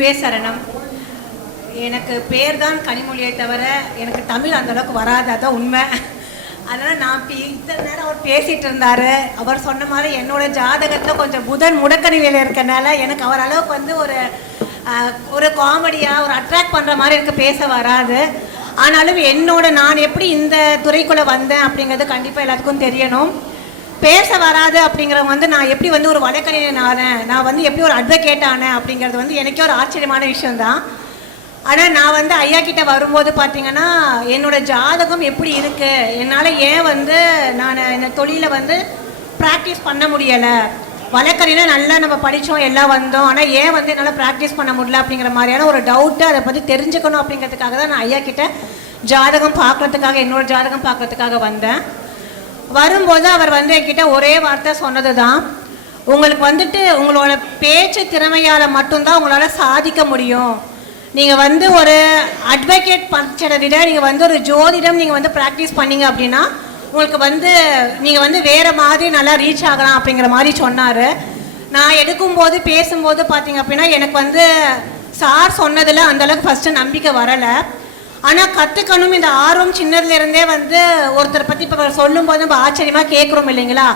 குருவே சரணம். எனக்கு பேர் தான் கனிமொழியை தவிர எனக்கு தமிழ் அந்த அளவுக்கு வராது அதான் உண்மை. அதனால் நான் இப்போ இத்தனை நேரம் அவர் பேசிகிட்டு இருந்தார். அவர் சொன்ன மாதிரி என்னோட ஜாதகத்தில் கொஞ்சம் புதன் முடக்க நிலையில் இருக்கனால எனக்கு அவர் அளவுக்கு வந்து ஒரு ஒரு காமெடியாக ஒரு அட்ராக்ட் பண்ணுற மாதிரி எனக்கு பேச வராது. ஆனாலும் என்னோட நான் எப்படி இந்த துறைக்குள்ளே வந்தேன் அப்படிங்கிறது கண்டிப்பாக எல்லாத்துக்கும் தெரியணும். பேச வராது அப்படிங்கிறவங்க வந்து நான் எப்படி வந்து ஒரு வழக்கறிஞர் ஆனேன்? நான் வந்து எப்படி ஒரு அட்வொகேட் ஆனேன் அப்படிங்கிறது வந்து எனக்கே ஒரு ஆச்சரியமான விஷயம்தான். ஆனால் நான் வந்து ஐயா கிட்ட வரும்போது பார்த்தீங்கன்னா என்னோட ஜாதகம் எப்படி இருக்கு? என்னால் ஏன் வந்து நான் இந்த தொழிலை வந்து ப்ராக்டிஸ் பண்ண முடியலை? வழக்கறிஞர் நல்லா நம்ம படித்தோம் எல்லாம் வந்தோம். ஆனால் ஏன் வந்து என்னால் ப்ராக்டிஸ் பண்ண முடியல அப்படிங்கிற மாதிரியான ஒரு டவுட்டு அதை பற்றி தெரிஞ்சுக்கணும் அப்படிங்கிறதுக்காக தான் நான் ஐயா கிட்ட ஜாதகம் பார்க்கறதுக்காக என்னோட ஜாதகம் பார்க்குறதுக்காக வந்தேன். வரும்போது அவர் வந்து என்கிட்ட ஒரே வார்த்தை சொன்னது தான் உங்களுக்கு வந்துட்டு உங்களோட பேச்சு திறமையால் மட்டும்தான் உங்களால் சாதிக்க முடியும். நீங்கள் வந்து ஒரு அட்வொகேட் படிச்சதை விட நீங்கள் வந்து ஒரு ஜோதிடம் நீங்கள் வந்து ப்ராக்டிஸ் பண்ணீங்க அப்படின்னா உங்களுக்கு வந்து நீங்கள் வந்து வேறு மாதிரி நல்லா ரீச் ஆகலாம் அப்படிங்கிற மாதிரி சொன்னார். நான் எடுக்கும்போது பேசும்போது பார்த்தீங்க அப்படின்னா எனக்கு வந்து சார் சொன்னதில் அந்தளவுக்கு ஃபஸ்ட்டு நம்பிக்கை வரலை. ஆனால் கற்றுக்கணும் இந்த ஆர்வம் சின்னதுலேருந்தே வந்து ஒருத்தரை பற்றி இப்போ சொல்லும்போது நம்ம ஆச்சரியமாக கேட்குறோம் இல்லைங்களா?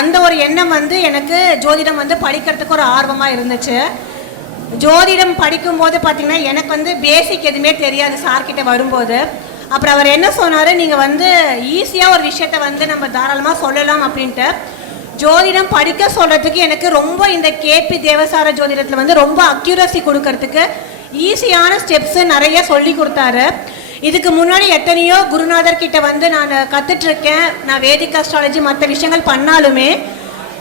அந்த ஒரு எண்ணம் வந்து எனக்கு ஜோதிடம் வந்து படிக்கிறதுக்கு ஒரு ஆர்வமாக இருந்துச்சு. ஜோதிடம் படிக்கும்போது பார்த்தீங்கன்னா எனக்கு வந்து பேசிக் எதுவுமே தெரியாது சார்கிட்ட வரும்போது. அப்புறம் அவர் என்ன சொன்னார்? நீங்கள் வந்து ஈஸியாக ஒரு விஷயத்த வந்து நம்ம தாராளமாக சொல்லலாம் அப்படின்ட்டு. ஜோதிடம் படிக்க சொல்கிறதுக்கு எனக்கு ரொம்ப இந்த கேபி தேவசார ஜோதிடத்தில் வந்து ரொம்ப அக்யூரசி கொடுக்கறதுக்கு ஈஸியான ஸ்டெப்ஸு நிறைய சொல்லி கொடுத்தாரு. இதுக்கு முன்னாடி எத்தனையோ குருநாதர் கிட்ட வந்து நான் கற்றுட்ருக்கேன் நான் வேதிக் அஸ்ட்ராலஜி மற்ற விஷயங்கள் பண்ணாலுமே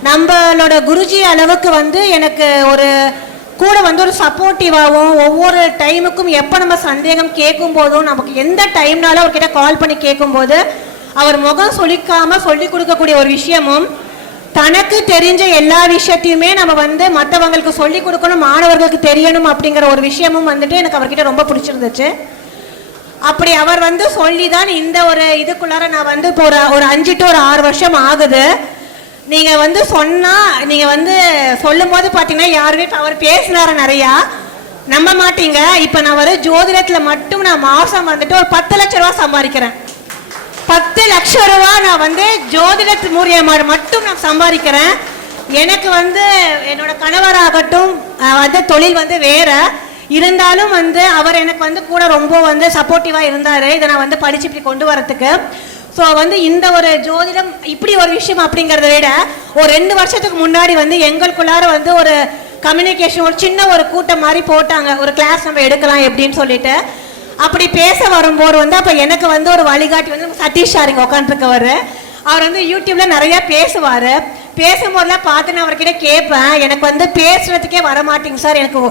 நம்மளோட குருஜி அளவுக்கு வந்து எனக்கு ஒரு கூட வந்து ஒரு சப்போர்ட்டிவாகவும் ஒவ்வொரு டைமுக்கும் எப்போ நம்ம சந்தேகம் கேட்கும் போதும் நமக்கு எந்த டைம்னாலும் அவர்கிட்ட கால் பண்ணி கேட்கும்போது அவர் முகம் சொல்லிக்காமல் சொல்லி கொடுக்கக்கூடிய ஒரு விஷயமும் தனக்கு தெரிஞ்ச எல்லா விஷயத்தையுமே நம்ம வந்து மற்றவங்களுக்கு சொல்லி கொடுக்கணும் மாணவர்களுக்கு தெரியணும் அப்படிங்கிற ஒரு விஷயமும் வந்துட்டு எனக்கு அவர்கிட்ட ரொம்ப பிடிச்சிருந்துச்சு. அப்படி அவர் வந்து சொல்லி தான் இந்த ஒரு இதுக்குள்ளார நான் வந்து இப்போ ஒரு ஒரு அஞ்சு டு ஒரு ஆறு வருஷம் ஆகுது. நீங்க வந்து சொன்னா நீங்க வந்து சொல்லும் போது பாத்தீங்கன்னா யாருமே இப்போ அவர் பேசினாரு நிறையா. நம்ப மாட்டீங்க. இப்போ நான் ஒரு ஜோதிடத்துல மட்டும் நான் மாசம் வந்துட்டு ஒரு பத்து லட்ச ரூபா சம்பாதிக்கிறேன். பத்து லட்சம் ரூபா நான் வந்து ஜோதிடத்து மூலியமாக மட்டும் நான் சம்பாதிக்கிறேன். எனக்கு வந்து என்னோட கணவராகட்டும் வந்து தொழில் வந்து வேற. இருந்தாலும் வந்து அவர் எனக்கு வந்து கூட ரொம்ப வந்து சப்போர்ட்டிவாக இருந்தார். இதை நான் வந்து படிச்சு இப்படி கொண்டு வரத்துக்கு. ஸோ வந்து இந்த ஒரு ஜோதிடம் இப்படி ஒரு விஷயம் அப்படிங்கிறத விட ஒரு ரெண்டு வருஷத்துக்கு முன்னாடி வந்து எங்களுக்குள்ளார வந்து ஒரு கம்யூனிகேஷன் ஒரு சின்ன ஒரு கூட்டம் மாதிரி போட்டாங்க. ஒரு கிளாஸ் நம்ம எடுக்கலாம் எப்படின்னு சொல்லிட்டு. அப்படி பேச வரும்போது வந்து அப்போ எனக்கு வந்து ஒரு வழிகாட்டி வந்து சதீஷ் சார் இங்கே உட்காந்துருக்கவர் அவர் வந்து யூடியூப்ல நிறைய பேசுவார். பேசும்போதெல்லாம் பார்த்து நான் அவர்கிட்ட கேட்பேன். எனக்கு வந்து பேசுறதுக்கே வர மாட்டேங்க சார். எனக்கு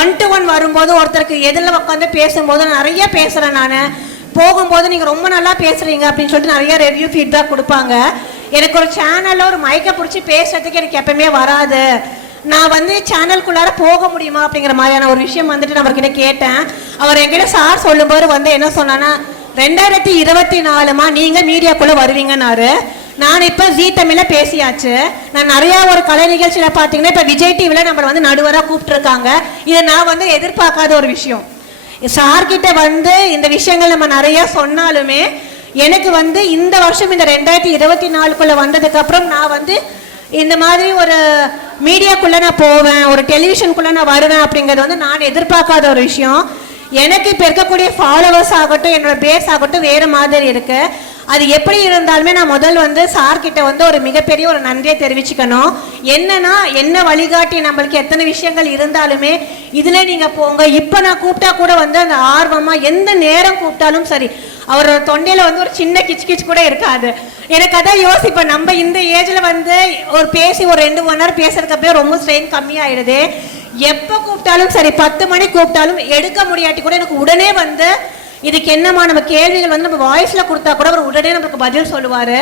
ஒன் டு ஒன் வரும்போது ஒருத்தருக்கு எதில் உட்காந்து பேசும்போது நிறைய பேசுகிறேன் நான். போகும்போது நீங்கள் ரொம்ப நல்லா பேசுகிறீங்க அப்படின்னு சொல்லிட்டு நிறைய ரிவ்யூ ஃபீட்பேக் கொடுப்பாங்க. எனக்கு ஒரு சேனலில் ஒரு மைக்கை பிடிச்சி பேசுறதுக்கு எனக்கு எப்பவுமே வராது. நான் வந்து சேனலுக்குள்ளார போக முடியுமா அப்படிங்கிற மாதிரியான ஒரு விஷயம் வந்துட்டு நான் அவர்கிட்ட கேட்டேன். அவர் என்கிட்ட சார் சொல்லும்போது வந்து என்ன சொன்னான்னா ரெண்டாயிரத்தி இருபத்தி நாலுமா நீங்கள் மீடியாக்குள்ளே வருவீங்கன்னாரு. நான் இப்போ ஜீ தமிழில் பேசியாச்சு. நான் நிறையா ஒரு கலை நிகழ்ச்சியில் பார்த்தீங்கன்னா இப்போ விஜய் டிவியில் நம்மளை வந்து நடுவராக கூப்பிட்டுருக்காங்க. இதை நான் வந்து எதிர்பார்க்காத ஒரு விஷயம். சார்கிட்ட வந்து இந்த விஷயங்கள் நம்ம நிறைய சொன்னாலுமே எனக்கு வந்து இந்த வருஷம் இந்த ரெண்டாயிரத்தி இருபத்தி நாலுக்குள்ளே வந்ததுக்கப்புறம் நான் வந்து இந்த மாதிரி ஒரு மீடியாக்குள்ளே நான் போவேன் ஒரு டெலிவிஷனுக்குள்ளே நான் வருவேன் அப்படிங்கிறது வந்து நான் எதிர்பார்க்காத ஒரு விஷயம். எனக்கு இப்போ இருக்கக்கூடிய ஃபாலோவர்ஸ் ஆகட்டும் என்னோட பேஸ் ஆகட்டும் வேறு மாதிரி இருக்குது அது எப்படி இருந்தாலுமே நான் முதல் வந்து சார்கிட்ட வந்து ஒரு மிகப்பெரிய ஒரு நன்றியை தெரிவிச்சுக்கணும். என்னன்னா என்ன வழிகாட்டி நம்மளுக்கு எத்தனை விஷயங்கள் இருந்தாலுமே இதில் நீங்கள் போங்க. இப்போ நான் கூப்பிட்டா கூட வந்து அந்த ஆர்வமாக எந்த நேரம் கூப்பிட்டாலும் சரி அவரோட தொண்டையில வந்து ஒரு சின்ன கிச் கிச் கூட இருக்காது. எனக்கு அதான் யோசிப்பேன். நம்ம இந்த ஏஜ்ல வந்து ஒரு பேசி ஒரு ரெண்டு மணி நேரம் பேசுறதுக்கு அப்படியே ரொம்ப ஸ்ட்ரெயின் கம்மியாயிடுது. எப்போ கூப்பிட்டாலும் சரி பத்து மணி கூப்பிட்டாலும் எடுக்க முடியாட்டி கூட எனக்கு உடனே வந்து இதுக்கு என்னமா நம்ம கேள்விகள் வந்து நம்ம வாய்ஸ்ல கொடுத்தா கூட அவர் உடனே நமக்கு பதில் சொல்லுவாரு.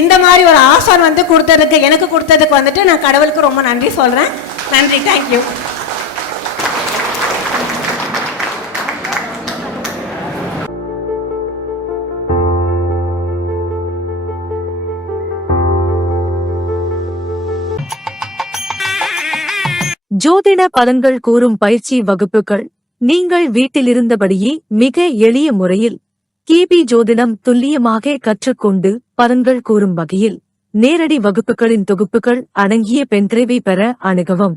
இந்த மாதிரி ஒரு ஆசான் வந்து கொடுத்ததுக்கு எனக்கு கொடுத்ததுக்கு வந்துட்டு நான் கடவுளுக்கு ரொம்ப நன்றி சொல்றேன். நன்றி தேங்க்யூ நூதின பலன்கள் கூறும் பயிற்சி வகுப்புகள். நீங்கள் வீட்டிலிருந்தபடியே மிக எளிய முறையில் கிபி ஜோதிடம் துல்லியமாக கற்றுக்கொண்டு பலன்கள் கூறும் வகையில் நேரடி வகுப்புகளின் தொகுப்புகள் அடங்கிய பென்டிரைவை பெற அணுகவும்.